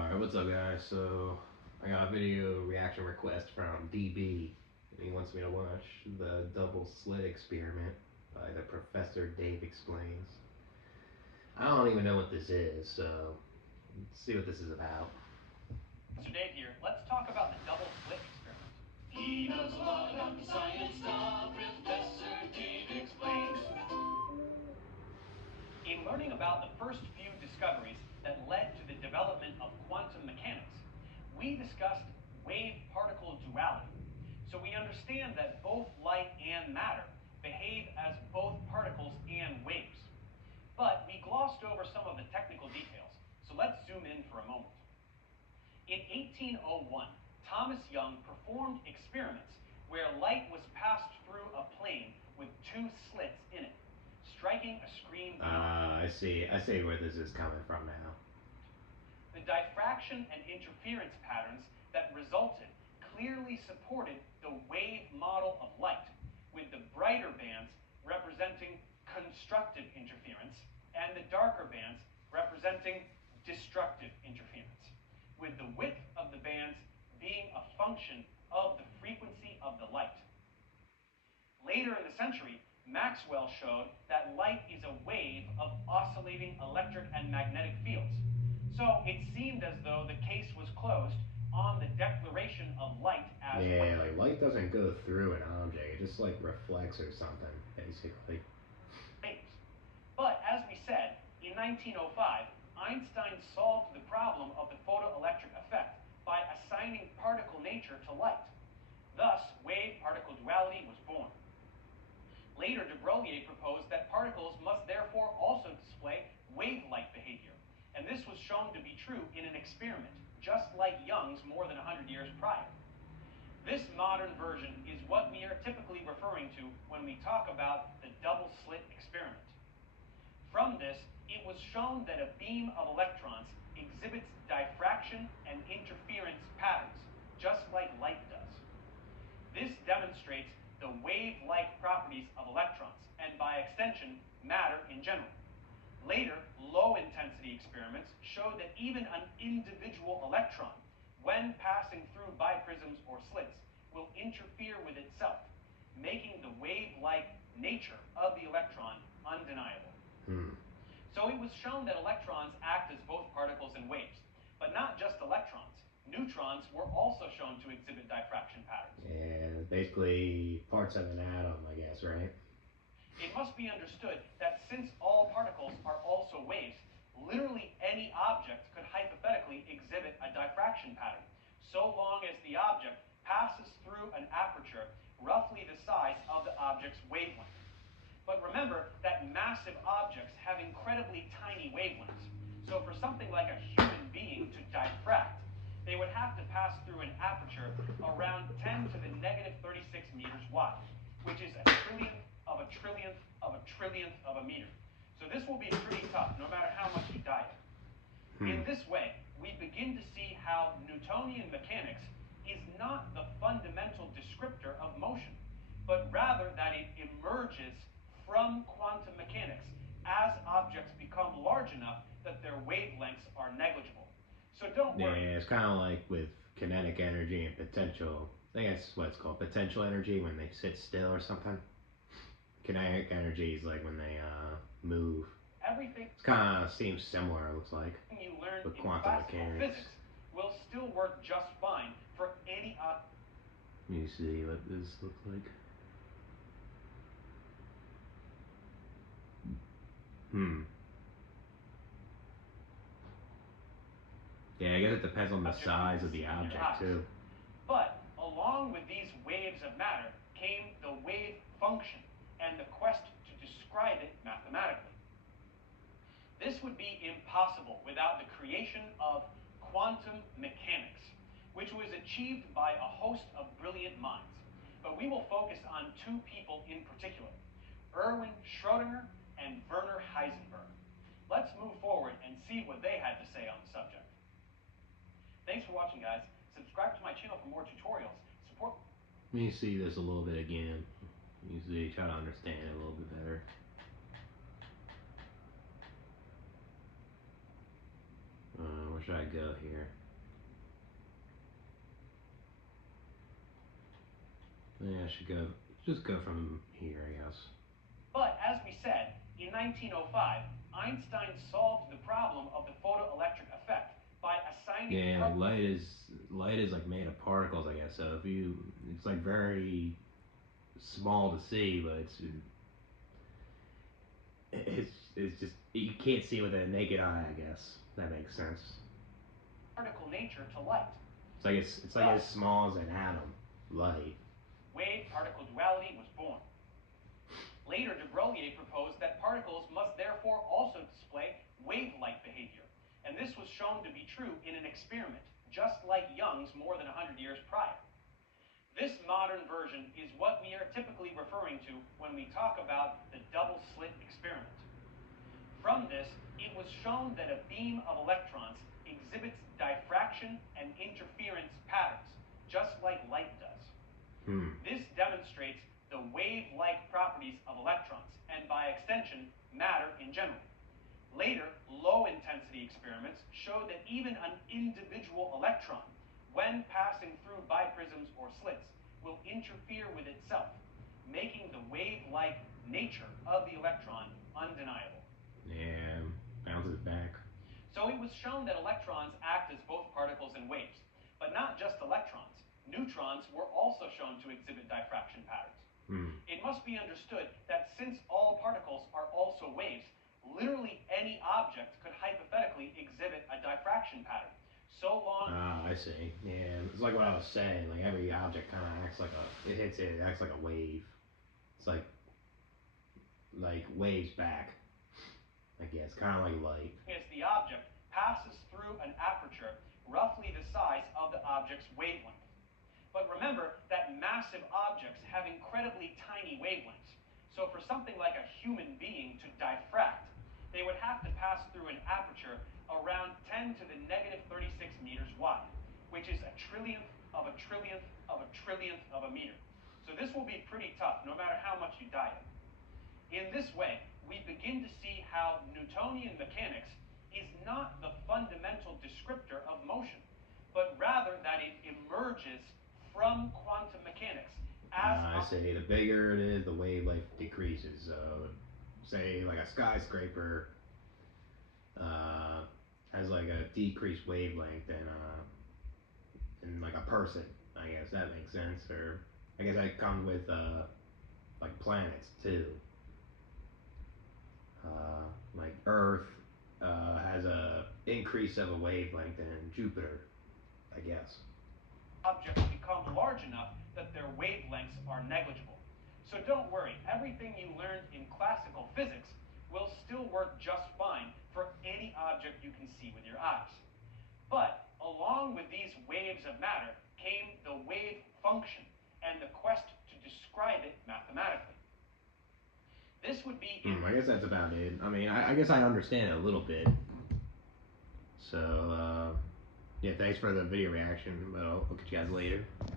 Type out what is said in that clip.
Alright, what's up guys? So, I got a video reaction request from DB, and he wants me to watch the double slit experiment by the Professor Dave Explains. I don't even know what this is, so let's see what this is about. Professor Dave here. Let's talk about the double slit experiment. He knows a lot about the science stuff. Professor Dave Explains. In learning about the first few discoveries that led to the development of quantum mechanics, we discussed wave-particle duality. So we understand that both light and matter behave as both particles and waves. But we glossed over some of the technical details, so let's zoom in for a moment. In 1801, Thomas Young performed experiments where light was passed through a plane with two slits in it, striking a screen beyond. I see where this is coming from now. The diffraction and interference patterns that resulted clearly supported the wave model of light, with the brighter bands representing constructive interference and the darker bands representing destructive interference, with the width of the bands being a function of the frequency of the light. Later in the century, Maxwell showed that light is a wave of oscillating electric and magnetic fields. So it seemed as though the case was closed on the declaration of light as wave. Like light doesn't go through an object, it just like reflects or something, basically. But as we said, in 1905, Einstein solved the problem of the photoelectric effect by assigning particle nature to light. Thus, wave-particle duality was born. Later, de Broglie proposed that particles must therefore also display wave-like behavior, and this was shown to be true in an experiment, just like Young's more than 100 years prior. This modern version is what we are typically referring to when we talk about the double-slit experiment. From this, it was shown that a beam of electrons exhibits diffraction and interference patterns, just like light does. This demonstrates the wave-like properties of electrons, and by extension, matter in general. Later, low-intensity experiments showed that even an individual electron, when passing through biprisms or slits, will interfere with itself, making the wave-like nature of the electron undeniable. So it was shown that electrons act as both particles and waves, but not just electrons. Neutrons were also shown to exhibit diffraction patterns. And basically parts of an atom, I guess, right? It must be understood that since all particles are also waves, literally any object could hypothetically exhibit a diffraction pattern, so long as the object passes through an aperture roughly the size of the object's wavelength. But remember that massive objects have incredibly tiny wavelengths. So for something like a human being to diffract, they would have to pass through an aperture around 10 to the negative 36 meters wide, which is a trillionth of a trillionth of a trillionth of a meter. So this will be pretty tough, no matter how much you diet. In this way, we begin to see how Newtonian mechanics is not the fundamental descriptor of motion, but rather that it emerges from quantum mechanics as objects become large enough that their wavelengths are negligible. So don't worry. Yeah, it's kind of like with kinetic energy and potential. I think that's what it's called, potential energy, when they sit still or something. Kinetic energy is like when they move. Everything it kind of seems similar, it looks like, you learned with in quantum classical mechanics. physics will still work just fine for any Let me see what this looks like. Yeah, I guess it depends on the size of the object too. But along with these waves of matter came the wave function and the quest to describe it mathematically. This would be impossible without the creation of quantum mechanics, which was achieved by a host of brilliant minds. But we will focus on two people in particular, Erwin Schrödinger and Werner Heisenberg. Let's move forward and see what they had to say on the subject. Thanks for watching, guys. Subscribe to my channel for more tutorials. Support. Let me see this a little bit again. Usually try to understand it a little bit better. Where should I go here? Yeah, I should go. Just go from here, I guess. But as we said, in 1905, Einstein solved the problem of the photoelectric effect by assigning. Yeah, like light is like made of particles, I guess. So if you, it's like very small to see, but it's just you can't see with a naked eye, I guess. That makes sense. Particle nature to light. It's like as small as an atom, light. Wave-particle duality was born. Later, de Broglie proposed that particles must therefore also display wave-like behavior, and this was shown to be true in an experiment, just like Young's more than 100 years prior. This modern version is what we are typically referring to when we talk about the double-slit experiment. From this, it was shown that a beam of electrons exhibits diffraction and interference patterns, just like light does. This demonstrates the wave-like properties of electrons, and by extension, matter in general. Later, low-intensity experiments showed that even an individual electron, when passing through biprisms or slits, will interfere with itself, making the wave-like nature of the electron undeniable. Yeah, bounces back. So it was shown that electrons act as both particles and waves, but not just electrons. Neutrons were also shown to exhibit diffraction patterns. It must be understood that since all particles are also waves, literally any object could hypothetically exhibit a diffraction pattern, so long. Ah, I see. Yeah, it's like what I was saying. Like every object kind of acts like it hits it. It acts like a wave. It's like waves back. I guess kind of like light. As the object passes through an aperture roughly the size of the object's wavelength. But remember that massive objects have incredibly tiny wavelengths. So for something like a human being to diffract, they would have to pass through an aperture around 10 to the negative 36 meters wide, which is a trillionth of a trillionth of a trillionth of a meter. So this will be pretty tough, no matter how much you diet. In this way, we begin to see how Newtonian mechanics is not the fundamental descriptor of motion, but rather that it emerges from quantum mechanics as I see. The bigger it is, the wavelength decreases. So, say like a skyscraper has like a decreased wavelength than like a person. I guess that makes sense. Or I guess that comes with like planets too. Like Earth has a increase of a wavelength than Jupiter, I guess. Objects become large enough that their wavelengths are negligible. So don't worry, everything you learned in classical physics will still work just fine for any object you can see with your eyes. But along with these waves of matter came the wave function and the quest to describe it mathematically. This would be. I guess that's about it. I mean, I guess I understand it a little bit. So, yeah, thanks for the video reaction. I'll catch you guys later.